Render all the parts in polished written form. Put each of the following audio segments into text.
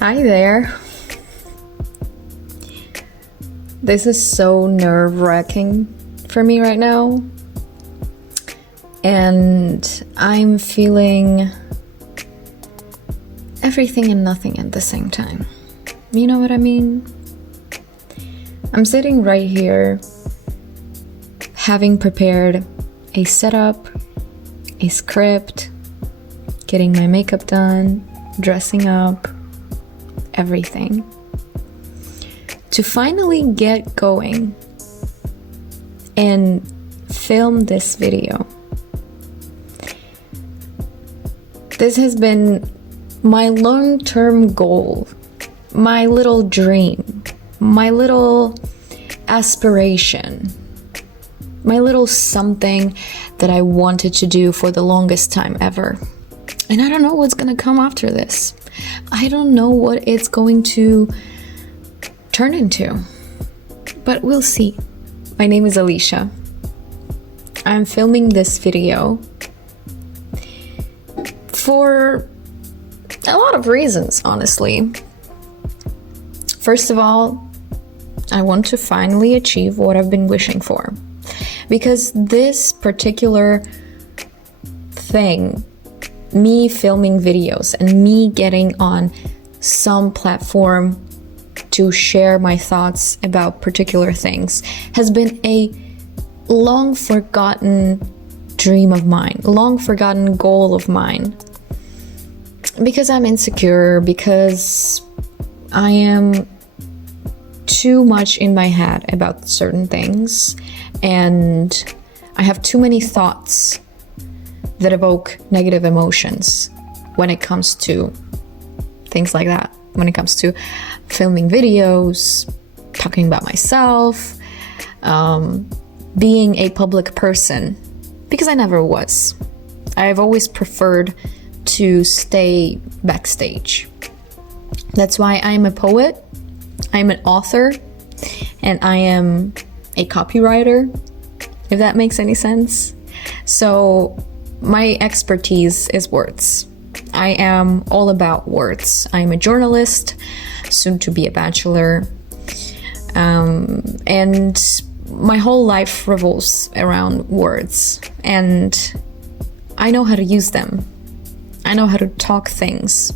Hi there. This is so nerve-wracking for me right now. And I'm feeling everything and nothing at the same time. You know what I mean? I'm sitting right here, having prepared a setup, a script, getting my makeup done, dressing up, everything, to finally get going and film this video. This has been my long-term goal, my little dream, my little aspiration, my little something that I wanted to do for the longest time ever. And I don't know what's gonna come after this. I don't know what it's going to turn into, but we'll see. My name is Alisha. I'm filming this video for a lot of reasons, honestly. First of all, I want to finally achieve what I've been wishing for, because this particular thing, me filming videos and me getting on some platform to share my thoughts about particular things, has been a long forgotten dream of mine, long forgotten goal of mine. Because I'm insecure, because I am too much in my head about certain things, and I have too many thoughts that evoke negative emotions when it comes to things like that, when it comes to filming videos, talking about myself, being a public person, because I never was. I've always preferred to stay backstage. That's why I'm a poet, I'm an author, and I am a copywriter, if that makes any sense. So my expertise is words. I am all about words. I'm a journalist, soon to be a bachelor, and my whole life revolves around words, and I know how to use them. I know how to talk things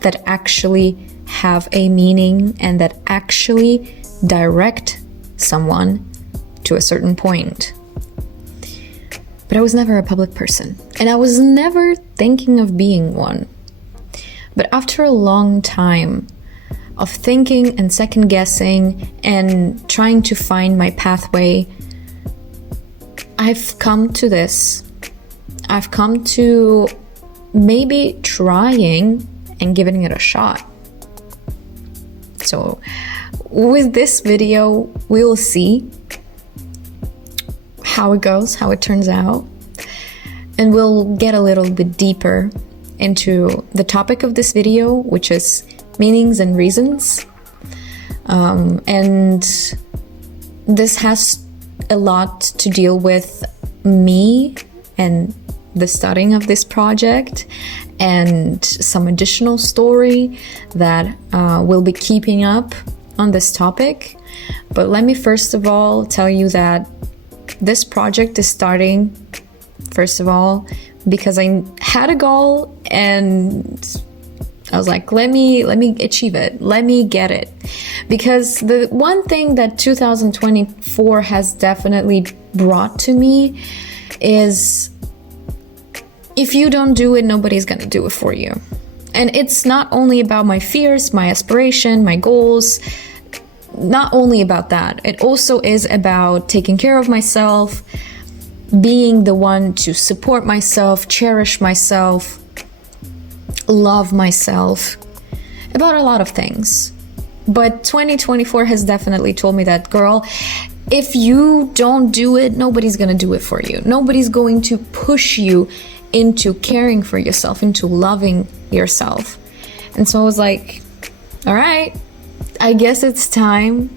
that actually have a meaning and that actually direct someone to a certain point. But I was never a public person, and I was never thinking of being one. But after a long time of thinking and second guessing and trying to find my pathway, I've come to this. I've come to maybe trying and giving it a shot. So with this video, we'll see how it goes, how it turns out, and we'll get a little bit deeper into the topic of this video, which is meanings and reasons. And this has a lot to deal with me and the studying of this project, and some additional story that we'll be keeping up on this topic. But let me first of all tell you that this project is starting, first of all, because I had a goal and I was like, let me achieve it. Let me get it. Because the one thing that 2024 has definitely brought to me is, if you don't do it, nobody's gonna do it for you. And it's not only about my fears, my aspiration, my goals, not only about that. It also is about taking care of myself, being the one to support myself, cherish myself, love myself, about a lot of things. But 2024 has definitely told me that, girl, if you don't do it, nobody's gonna do it for you. Nobody's going to push you into caring for yourself, into loving yourself. And so I was like, all right, I guess it's time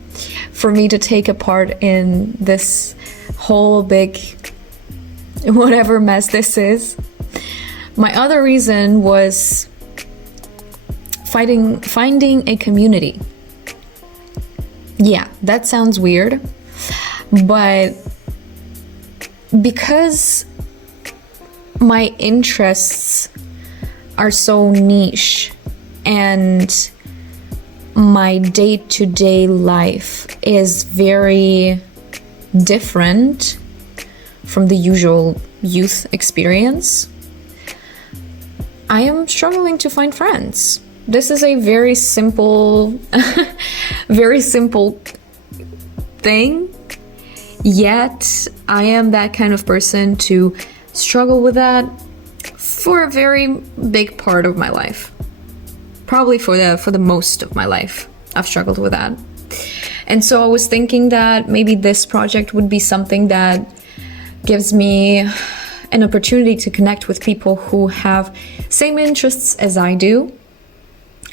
for me to take a part in this whole big whatever mess this is. My other reason was finding a community. Yeah, that sounds weird, but because my interests are so niche and my day-to-day life is very different from the usual youth experience, I am struggling to find friends. This is a very simple, very simple thing, yet I am that kind of person to struggle with that for a very big part of my life. Probably for the most of my life, I've struggled with that. And so I was thinking that maybe this project would be something that gives me an opportunity to connect with people who have same interests as I do,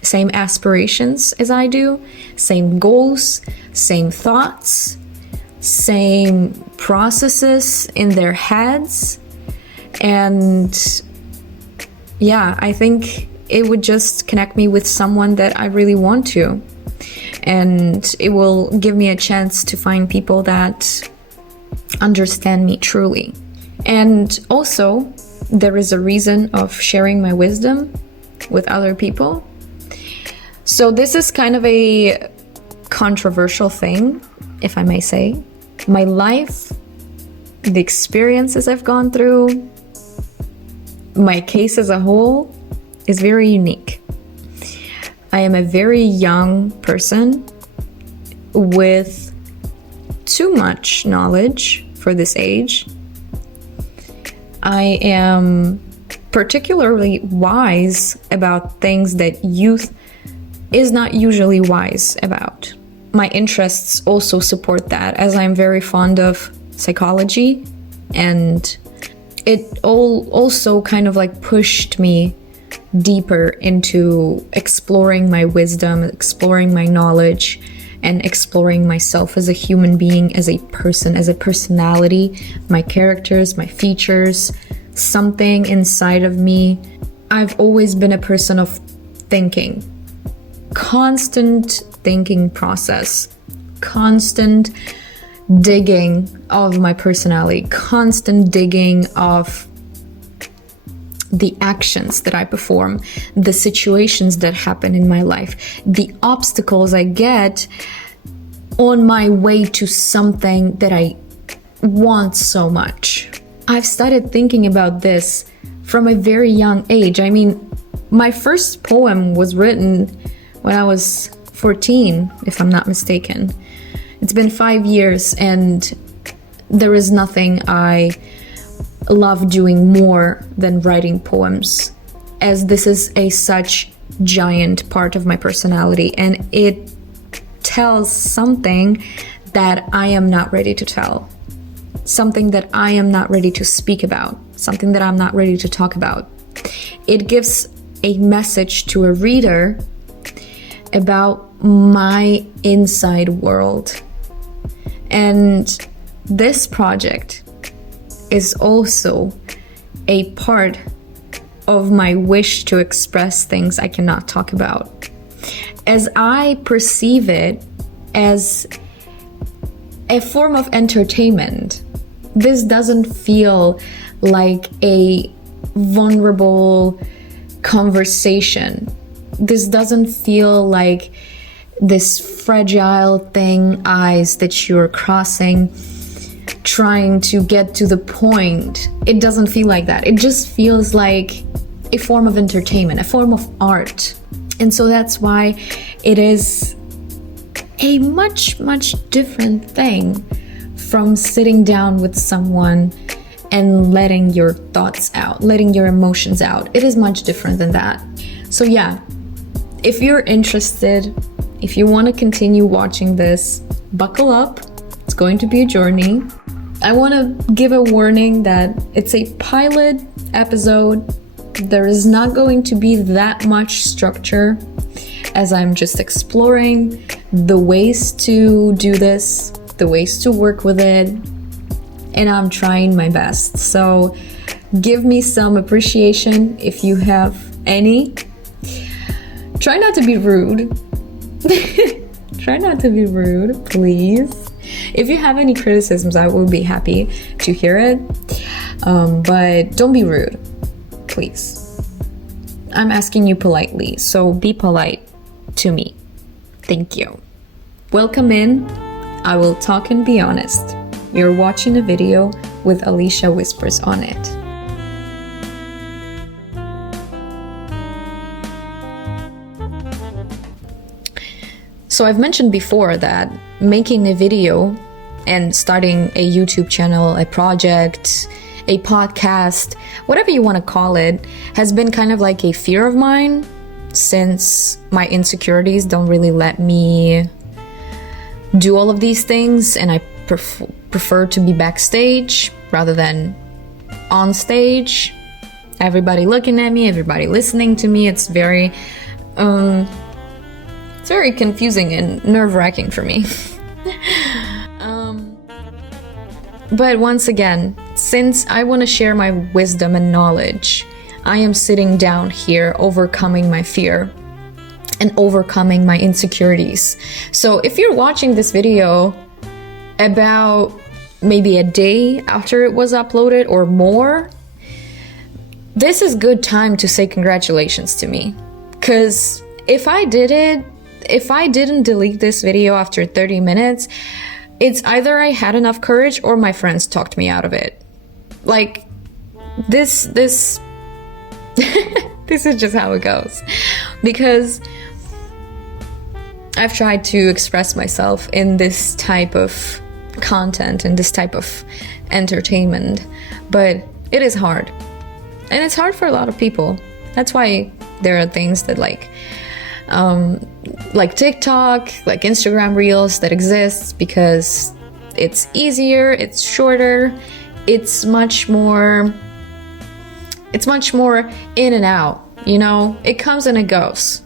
same aspirations as I do, same goals, same thoughts, same processes in their heads. And yeah, I think it would just connect me with someone that I really want to. And it will give me a chance to find people that understand me truly. And also, there is a reason of sharing my wisdom with other people. So this is kind of a controversial thing, if I may say. My life, the experiences I've gone through, my case as a whole is very unique. I am a very young person with too much knowledge for this age. I am particularly wise about things that youth is not usually wise about. My interests also support that, as I'm very fond of psychology, and it also kind of like pushed me deeper into exploring my wisdom, exploring my knowledge, and exploring myself as a human being, as a person, as a personality, my characters, my features, something inside of me. I've always been a person of thinking, constant thinking process, constant digging of my personality, constant digging of the actions that I perform, the situations that happen in my life, the obstacles I get on my way to something that I want so much. I've started thinking about this from a very young age. I mean, my first poem was written when I was 14, if I'm not mistaken. It's been 5 years, and there is nothing I love doing more than writing poems, as this is a such giant part of my personality, and it tells something that I am not ready to tell, something that I am not ready to speak about, something that I'm not ready to talk about. It gives a message to a reader about my inside world. And this project is also a part of my wish to express things I cannot talk about, as I perceive it as a form of entertainment. This doesn't feel like a vulnerable conversation. This doesn't feel like this fragile thing, eyes that you're crossing, trying to get to the point. It doesn't feel like that. It just feels like a form of entertainment, a form of art. And so that's why it is a much, much different thing from sitting down with someone and letting your thoughts out, letting your emotions out. It is much different than that. So yeah, if you're interested, if you want to continue watching this, buckle up. It's going to be a journey. I want to give a warning that it's a pilot episode. There is not going to be that much structure, as I'm just exploring the ways to do this, the ways to work with it, and I'm trying my best. So give me some appreciation if you have any. Try not to be rude. Try not to be rude, please. If you have any criticisms, I will be happy to hear it. But don't be rude, please. I'm asking you politely, so be polite to me. Thank you. Welcome in. I will talk and be honest. You're watching a video with Alisha Whispers on it. So I've mentioned before that making a video and starting a YouTube channel, a project, a podcast, whatever you want to call it, has been kind of like a fear of mine since my insecurities don't really let me do all of these things, and I prefer to be backstage rather than on stage. Everybody looking at me, everybody listening to me. It's very confusing and nerve-wracking for me. But once again, since I want to share my wisdom and knowledge, I am sitting down here overcoming my fear and overcoming my insecurities. So if you're watching this video about maybe a day after it was uploaded or more, this is good time to say congratulations to me. Because if I didn't delete this video after 30 minutes, it's either I had enough courage or my friends talked me out of it. Like, this this is just how it goes. Because I've tried to express myself in this type of content and this type of entertainment, but it is hard. And it's hard for a lot of people. That's why there are things that like TikTok, like Instagram Reels that exists, because it's easier, it's shorter, it's much more in and out, you know? It comes and it goes.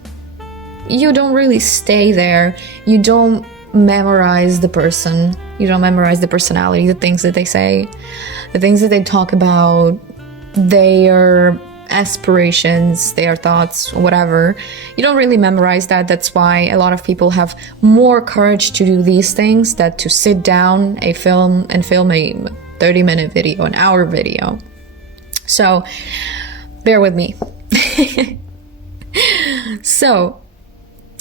You don't really stay there. You don't memorize the person. You don't memorize the personality, the things that they say, the things that they talk about, their aspirations, their thoughts, whatever. You don't really memorize that. That's why a lot of people have more courage to do these things than to sit down and film a 30-minute video, an hour video. So bear with me. So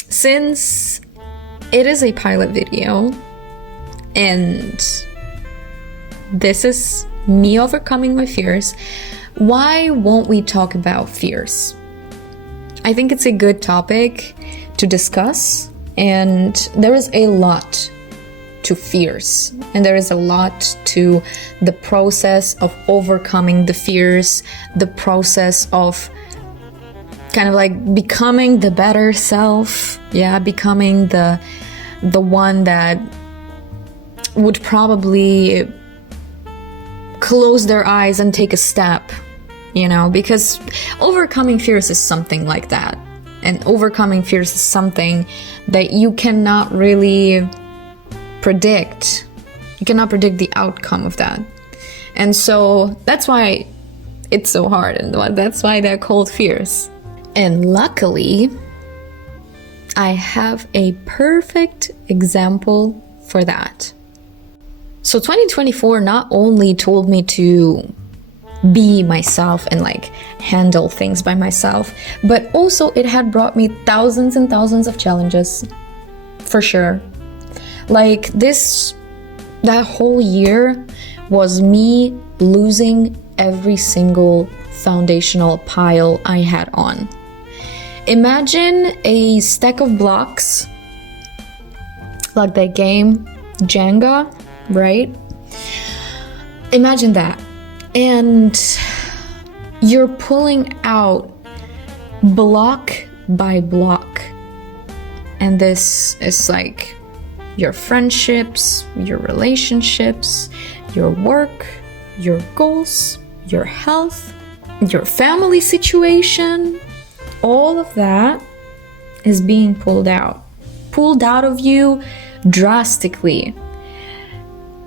since it is a pilot video and this is me overcoming my fears, why won't we talk about fears? I think it's a good topic to discuss, and there is a lot to fears, and there is a lot to the process of overcoming the fears, the process of kind of like becoming the better self, becoming the one that would probably close their eyes and take a step, you know, because overcoming fears is something like that. And overcoming fears is something that you cannot really predict. You cannot predict the outcome of that. And so that's why it's so hard, and that's why they're called fears. And luckily, I have a perfect example for that. So 2024 not only told me to be myself and like handle things by myself, but also it had brought me thousands and thousands of challenges, for sure. Like that whole year was me losing every single foundational pile I had on. Imagine a stack of blocks, like that game Jenga, right? Imagine that. And you're pulling out block by block. And this is like your friendships, your relationships, your work, your goals, your health, your family situation. All of that is being pulled out of you drastically.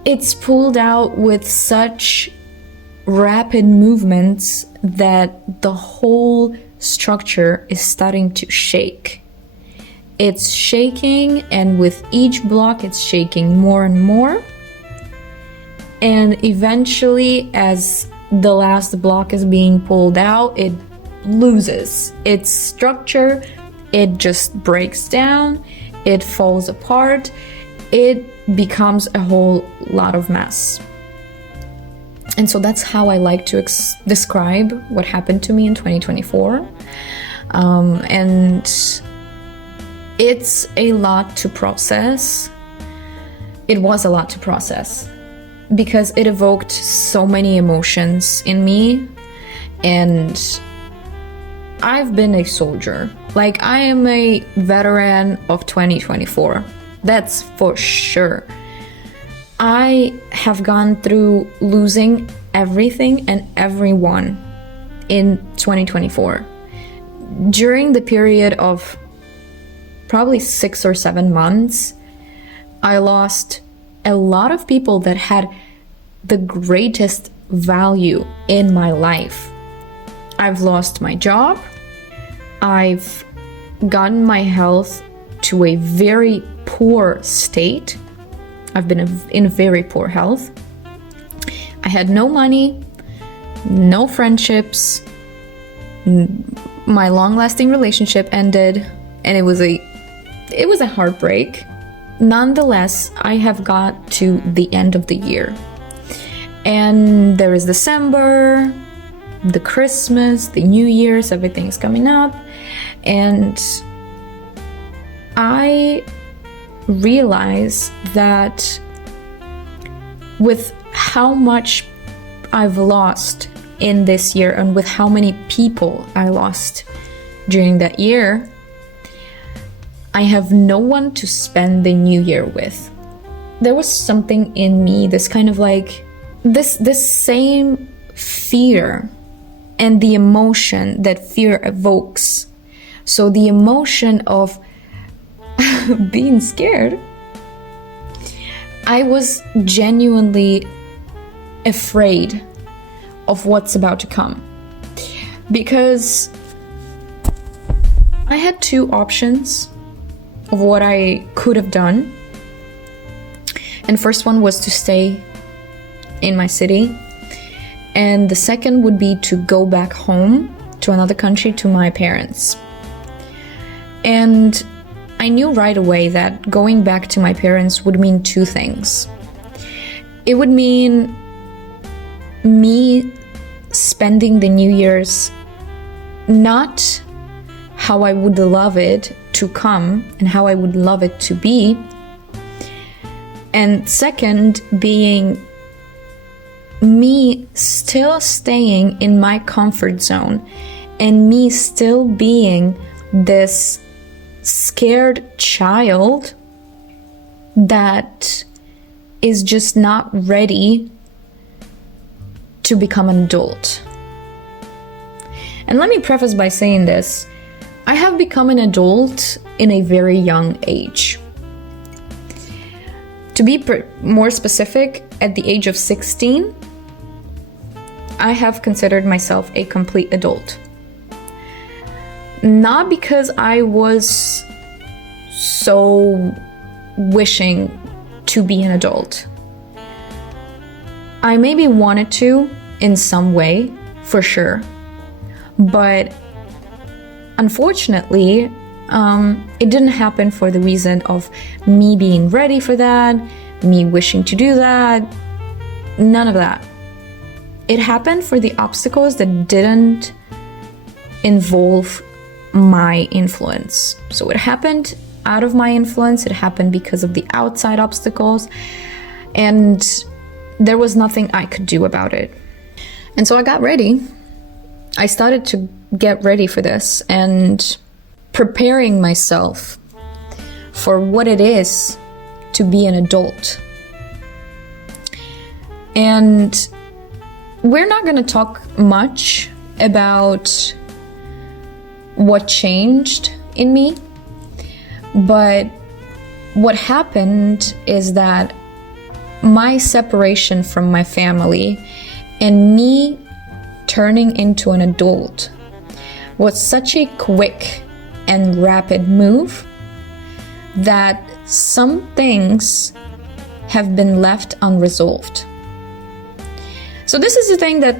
It's pulled out with such rapid movements that the whole structure is starting to shake. It's shaking, and with each block, it's shaking more and more. And eventually, as the last block is being pulled out, it loses its structure. It just breaks down. It falls apart. It becomes a whole lot of mess. And so that's how I like to describe what happened to me in 2024. And it's a lot to process. It was a lot to process because it evoked so many emotions in me. And I've been a soldier. Like, I am a veteran of 2024. That's for sure. I have gone through losing everything and everyone in 2024. During the period of probably 6 or 7 months, I lost a lot of people that had the greatest value in my life. I've lost my job. I've gotten my health to a very poor state. I've been in very poor health. I had no money, no friendships. My long-lasting relationship ended, and it was a heartbreak. Nonetheless, I have got to the end of the year. And there is December, the Christmas, the New Year's, everything's coming up. And I realize that with how much I've lost in this year and with how many people I lost during that year, I have no one to spend the new year with. There was something in me, this kind of like, this same fear and the emotion that fear evokes. So the emotion of being scared, I was genuinely afraid of what's about to come. Because I had two options of what I could have done. And first one was to stay in my city. And the second would be to go back home to another country to my parents. And I knew right away that going back to my parents would mean two things. It would mean me spending the New Year's not how I would love it to come and how I would love it to be. And second, being me still staying in my comfort zone and me still being this scared child that is just not ready to become an adult. And let me preface by saying this. I have become an adult in a very young age. To be more specific, at the age of 16, I have considered myself a complete adult. Not because I was so wishing to be an adult. I maybe wanted to in some way, for sure. But unfortunately, it didn't happen for the reason of me being ready for that, me wishing to do that, none of that. It happened for the obstacles that didn't involve my influence. So it happened out of my influence, it happened because of the outside obstacles, and there was nothing I could do about it. And so I got ready. I started to get ready for this and preparing myself for what it is to be an adult. And we're not going to talk much about what changed in me, but what happened is that my separation from my family and me turning into an adult was such a quick and rapid move that some things have been left unresolved. So this is the thing that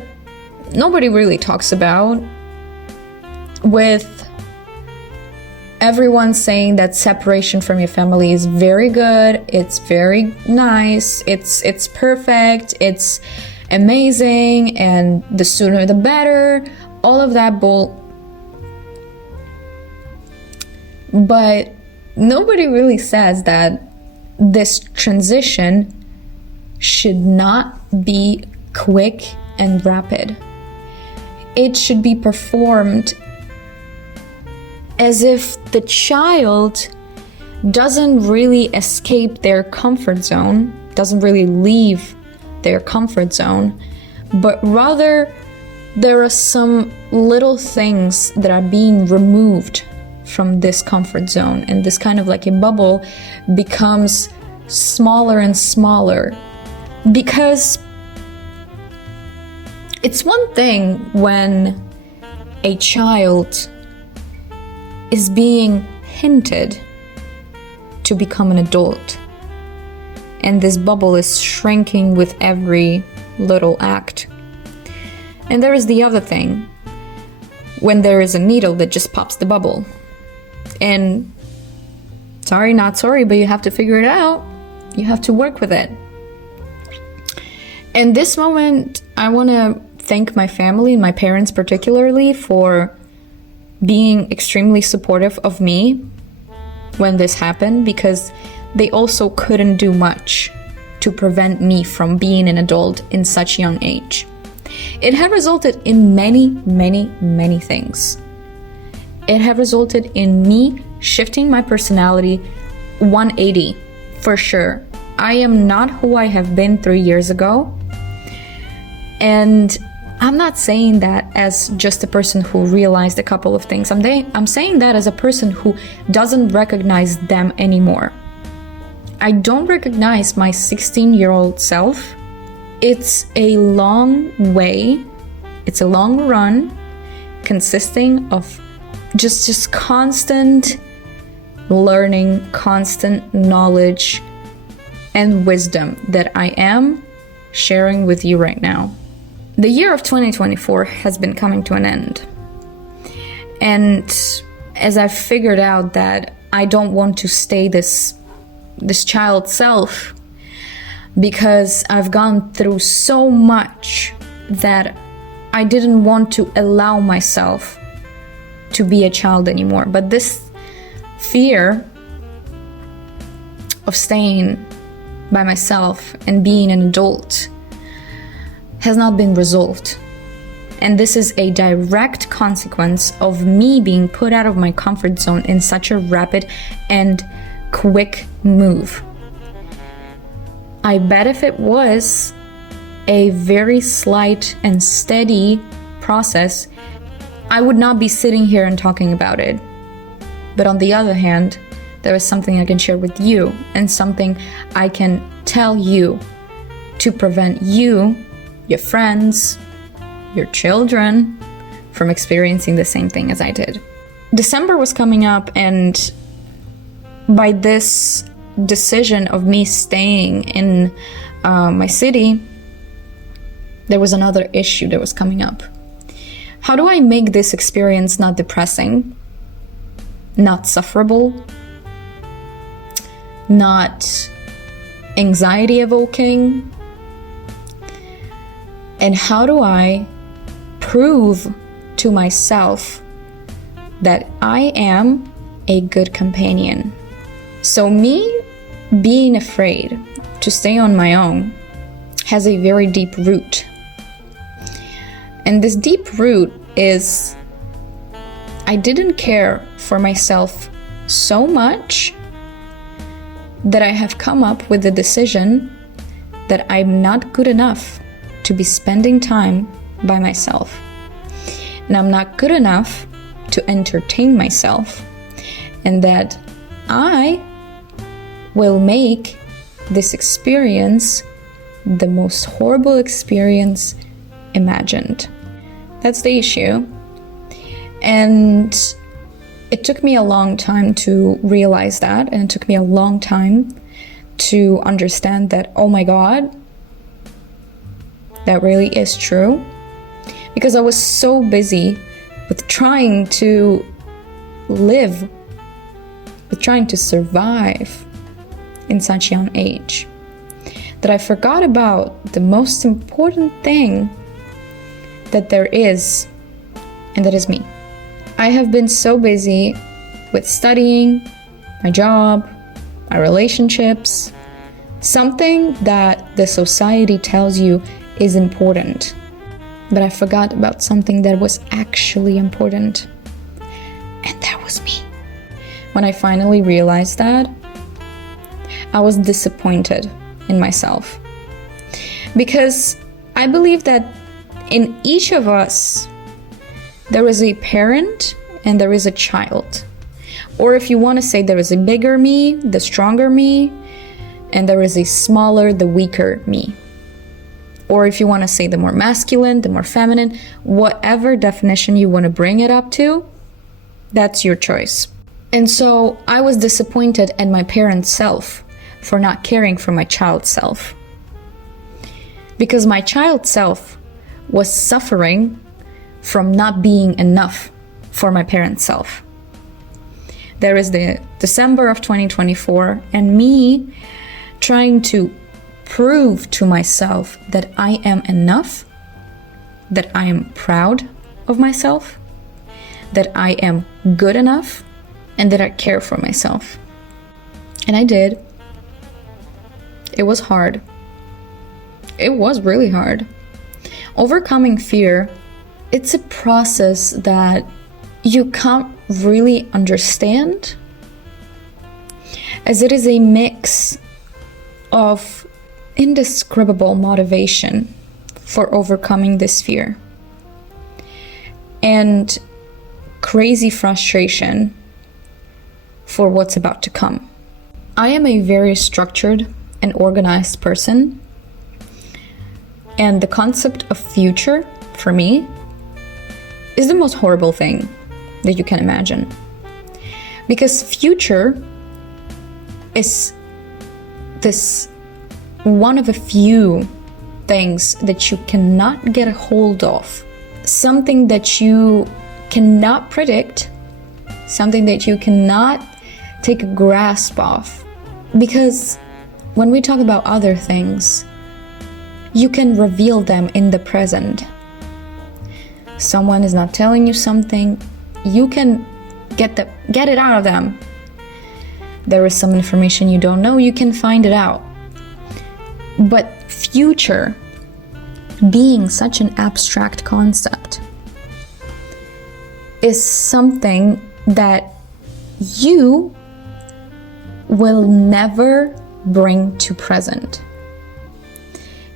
nobody really talks about, with everyone saying that separation from your family is very good, it's very nice, it's perfect, it's amazing, and the sooner the better, all of that but nobody really says that this transition should not be quick and rapid. It should be performed as if the child doesn't really escape their comfort zone, doesn't really leave their comfort zone, but rather there are some little things that are being removed from this comfort zone, and this kind of like a bubble becomes smaller and smaller. Because it's one thing when a child is being hinted to become an adult, and this bubble is shrinking with every little act. And there is the other thing, when there is a needle that just pops the bubble. And sorry, not sorry, but you have to figure it out. You have to work with it. In this moment, I want to thank my family, my parents particularly, for being extremely supportive of me when this happened, because they also couldn't do much to prevent me from being an adult in such a young age. It had resulted in many, many, many things. It had resulted in me shifting my personality 180, for sure. I am not who I have been 3 years ago. And I'm not saying that as just a person who realized a couple of things. I'm saying that as a person who doesn't recognize them anymore. I don't recognize my 16-year-old self. It's a long way. It's a long run consisting of just constant learning, constant knowledge and wisdom that I am sharing with you right now. The year of 2024 has been coming to an end. And as I've figured out that I don't want to stay this child self, because I've gone through so much that I didn't want to allow myself to be a child anymore. But this fear of staying by myself and being an adult has not been resolved. And this is a direct consequence of me being put out of my comfort zone in such a rapid and quick move. I bet if it was a very slight and steady process, I would not be sitting here and talking about it. But on the other hand, there is something I can share with you and something I can tell you to prevent you, your friends, your children from experiencing the same thing as I did. December was coming up, and by this decision of me staying in my city, there was another issue that was coming up. How do I make this experience not depressing, not sufferable, not anxiety evoking? And how do I prove to myself that I am a good companion? So me being afraid to stay on my own has a very deep root. And this deep root is I didn't care for myself so much that I have come up with the decision that I'm not good enough to be spending time by myself. And I'm not good enough to entertain myself. And that I will make this experience the most horrible experience imagined. That's the issue. And it took me a long time to realize that, and it took me a long time to understand that, oh my God, that really is true. Because I was so busy with trying to live, with trying to survive in such a young age, that I forgot about the most important thing that there is, and that is me. I have been so busy with studying, my job, my relationships, something that the society tells you is important. But I forgot about something that was actually important, and that was me. When I finally realized that, I was disappointed in myself. Because I believe that in each of us, there is a parent and there is a child. Or if you want to say, there is a bigger me, the stronger me, and there is a smaller, the weaker me. Or if you want to say the more masculine, the more feminine, whatever definition you want to bring it up to, that's your choice. And so I was disappointed at my parent's self for not caring for my child's self. Because my child self was suffering from not being enough for my parent self. There is the December of 2024 and me trying to prove to myself that I am enough, that I am proud of myself, that I am good enough, and that I care for myself. And I did. It was hard. It was really hard. Overcoming fear, it's a process that you can't really understand, as it is a mix of indescribable motivation for overcoming this fear and crazy frustration for what's about to come. I am a very structured and organized person, and the concept of future for me is the most horrible thing that you can imagine, because future is this one of a few things that you cannot get a hold of, something that you cannot predict, something that you cannot take a grasp of. Because when we talk about other things, you can reveal them in the present. Someone is not telling you something, you can get it out of them. There is some information you don't know, you can find it out. But future, being such an abstract concept, is something that you will never bring to present.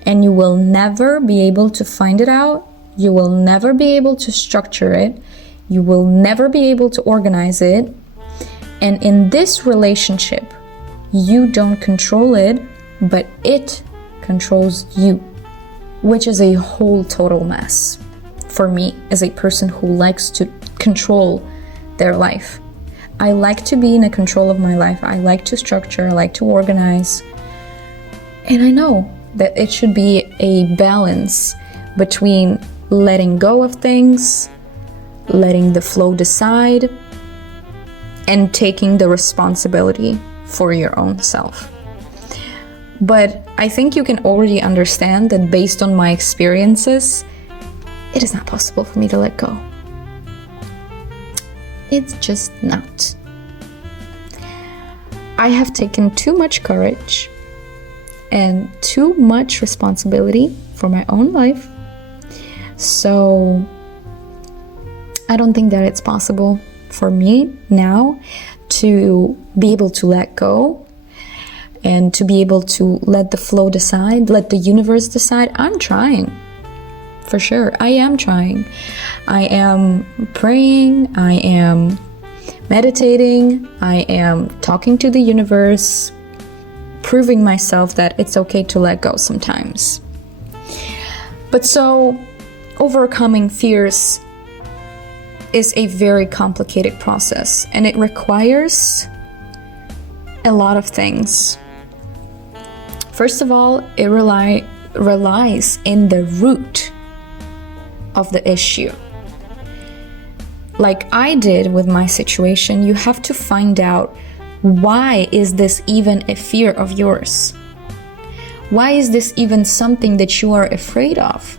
And you will never be able to find it out. You will never be able to structure it. You will never be able to organize it. And in this relationship, you don't control it, but it controls you, which is a whole total mess for me as a person who likes to control their life. I like to be in a control of my life. I like to structure, I like to organize. And I know that it should be a balance between letting go of things, letting the flow decide, and taking the responsibility for your own self. But I think you can already understand that based on my experiences, it is not possible for me to let go. It's just not. I have taken too much courage and too much responsibility for my own life. So I don't think that it's possible for me now to be able to let go and to be able to let the flow decide, let the universe decide. I'm trying, for sure. I am trying. I am praying, I am meditating, I am talking to the universe, proving myself that it's okay to let go sometimes. But so, overcoming fears is a very complicated process, and it requires a lot of things. First of all, it relies in the root of the issue. Like I did with my situation, you have to find out, why is this even a fear of yours? Why is this even something that you are afraid of?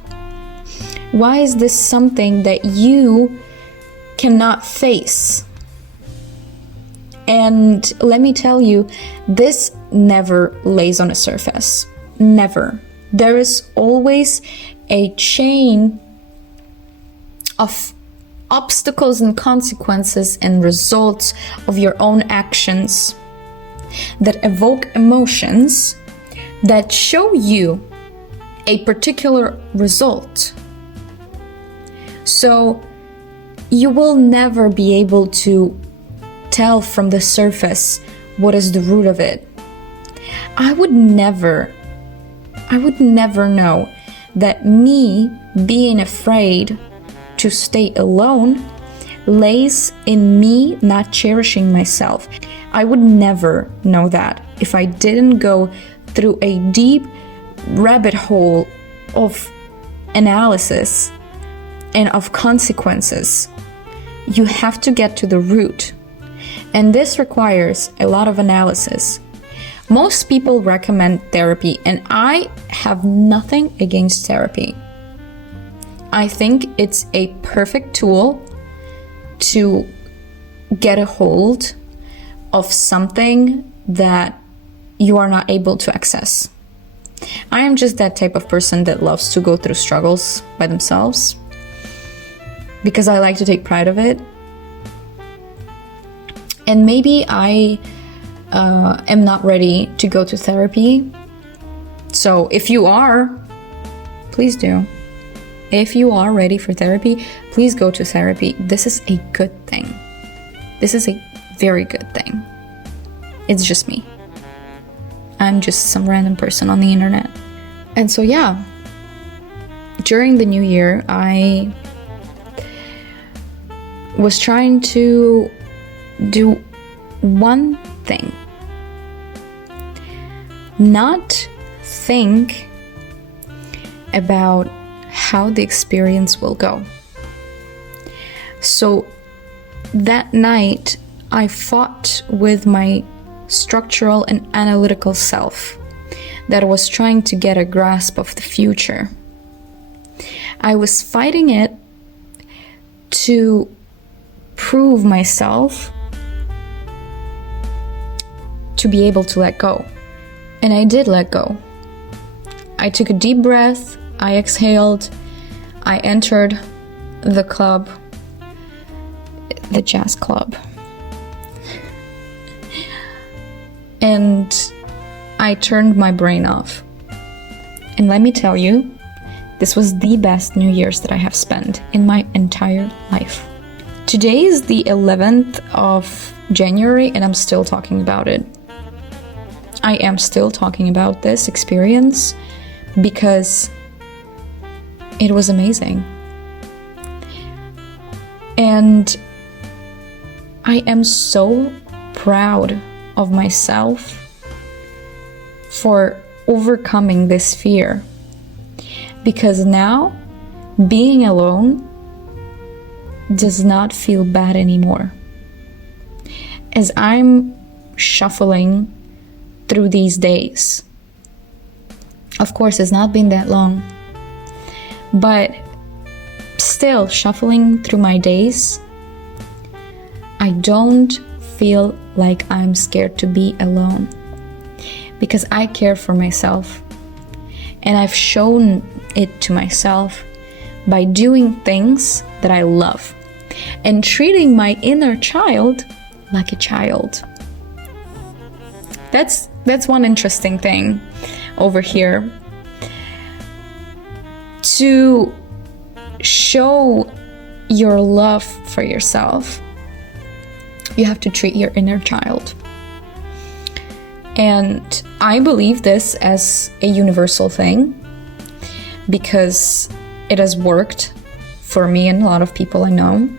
Why is this something that you cannot face? And let me tell you, this never lays on a surface. Never. There is always a chain of obstacles and consequences and results of your own actions that evoke emotions that show you a particular result. So you will never be able to tell from the surface what is the root of it. I would never know that me being afraid to stay alone lays in me not cherishing myself. I would never know that if I didn't go through a deep rabbit hole of analysis and of consequences. You have to get to the root. And this requires a lot of analysis. Most people recommend therapy, and I have nothing against therapy. I think it's a perfect tool to get a hold of something that you are not able to access. I am just that type of person that loves to go through struggles by themselves because I like to take pride of it. And maybe I am not ready to go to therapy. So if you are, please do. If you are ready for therapy, please go to therapy. This is a good thing. This is a very good thing. It's just me. I'm just some random person on the internet. And so yeah, during the new year, I was trying to do one thing. Not think about how the experience will go. So that night, I fought with my structural and analytical self that was trying to get a grasp of the future. I was fighting it to prove myself to be able to let go. And I did let go. I took a deep breath, I exhaled, I entered the club, the jazz club. And I turned my brain off. And let me tell you, this was the best New Year's that I have spent in my entire life. Today is the 11th of January and I'm still talking about it. I am still talking about this experience because it was amazing. And I am so proud of myself for overcoming this fear. Because now, being alone does not feel bad anymore. As I'm shuffling through these days, of course, it's not been that long, but still shuffling through my days, I don't feel like I'm scared to be alone because I care for myself, and I've shown it to myself by doing things that I love and treating my inner child like a child. That's one interesting thing over here. To show your love for yourself, you have to treat your inner child. And I believe this as a universal thing because it has worked for me and a lot of people I know.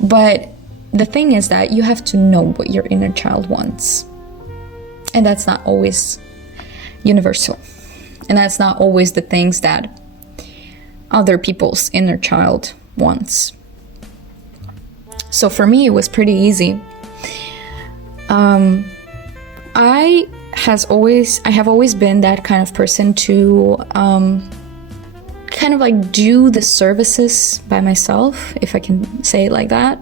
But the thing is that you have to know what your inner child wants. And that's not always universal. And that's not always the things that other people's inner child wants. So for me, it was pretty easy. I have always been that kind of person to kind of like do the services by myself, if I can say it like that.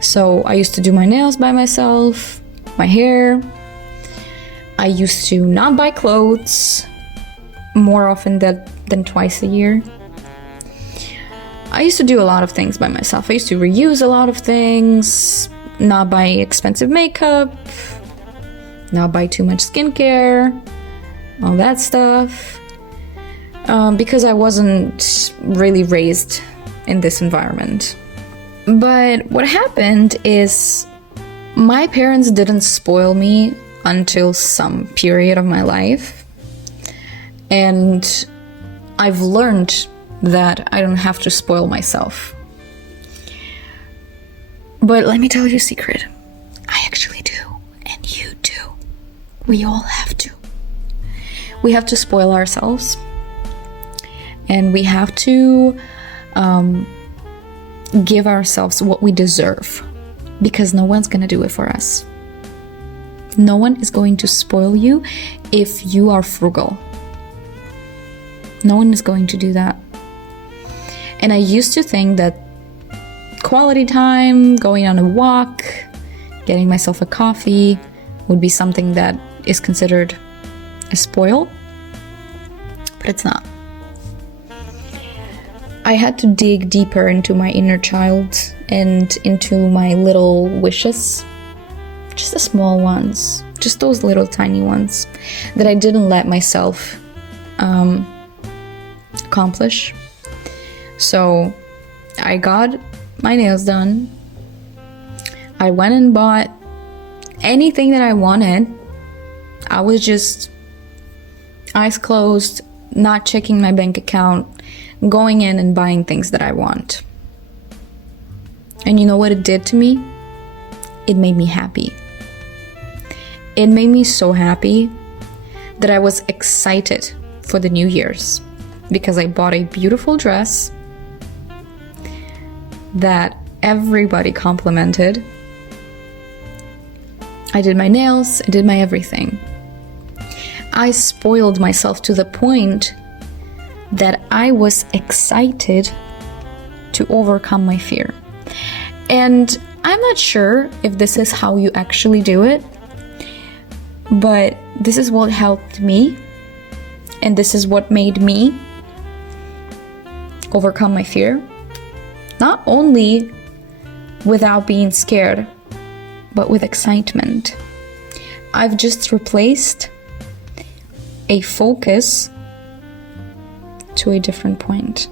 So I used to do my nails by myself, my hair. I used to not buy clothes more often than twice a year. I used to do a lot of things by myself. I used to reuse a lot of things, not buy expensive makeup, not buy too much skincare, all that stuff, because I wasn't really raised in this environment. But what happened is my parents didn't spoil me until some period of my life. And I've learned that I don't have to spoil myself. But let me tell you a secret. I actually do. And you do. We all have to. We have to spoil ourselves. And we have to give ourselves what we deserve. Because no one's gonna do it for us. No one is going to spoil you if you are frugal. No one is going to do that. And I used to think that quality time, going on a walk, getting myself a coffee would be something that is considered a spoil, but it's not. I had to dig deeper into my inner child and into my little wishes, just the small ones, just those little tiny ones that I didn't let myself accomplish. So I got my nails done. I went and bought anything that I wanted. I was just eyes closed, not checking my bank account, going in and buying things that I want. And you know what it did to me? It made me happy. It made me so happy that I was excited for the New Year's because I bought a beautiful dress that everybody complimented. I did my nails, I did my everything. I spoiled myself to the point that I was excited to overcome my fear. And I'm not sure if this is how you actually do it, but this is what helped me, and this is what made me overcome my fear. Not only without being scared, but with excitement. I've just replaced a focus to a different point.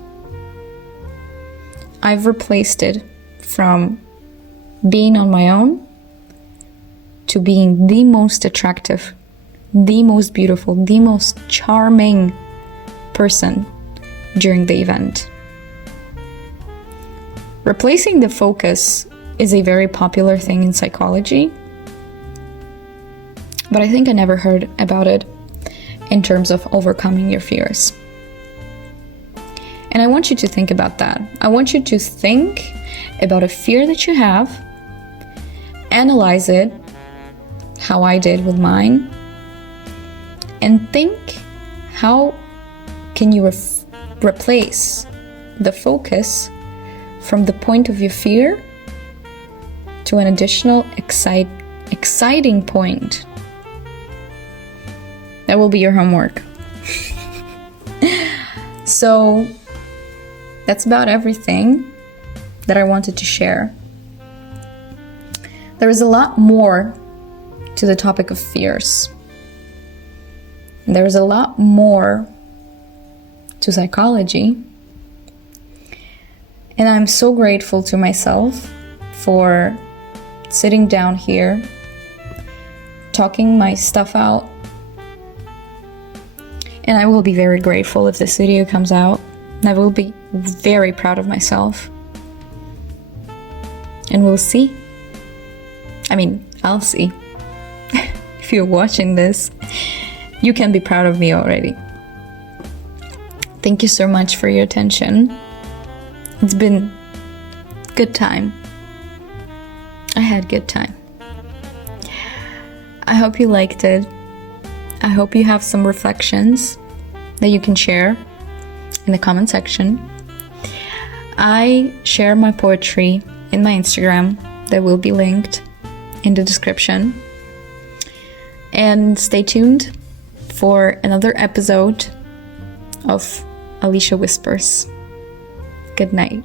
I've replaced it from being on my own to being the most attractive, the most beautiful, the most charming person during the event. Replacing the focus is a very popular thing in psychology, but I think I never heard about it in terms of overcoming your fears. And I want you to think about that. I want you to think about a fear that you have, analyze it, how I did with mine, and think how can you replace the focus from the point of your fear to an additional exciting point. That will be your homework. So that's about everything that I wanted to share. There is a lot more to the topic of fears. There's a lot more to psychology. And I'm so grateful to myself for sitting down here, talking my stuff out. And I will be very grateful if this video comes out. I will be very proud of myself. And we'll see. I mean, I'll see. If you're watching this, you can be proud of me already. Thank you so much for your attention. It's been good time. I had good time. I hope you liked it. I hope you have some reflections that you can share in the comment section. I share my poetry in my Instagram that will be linked in the description. And stay tuned for another episode of Alisha Whispers. Good night.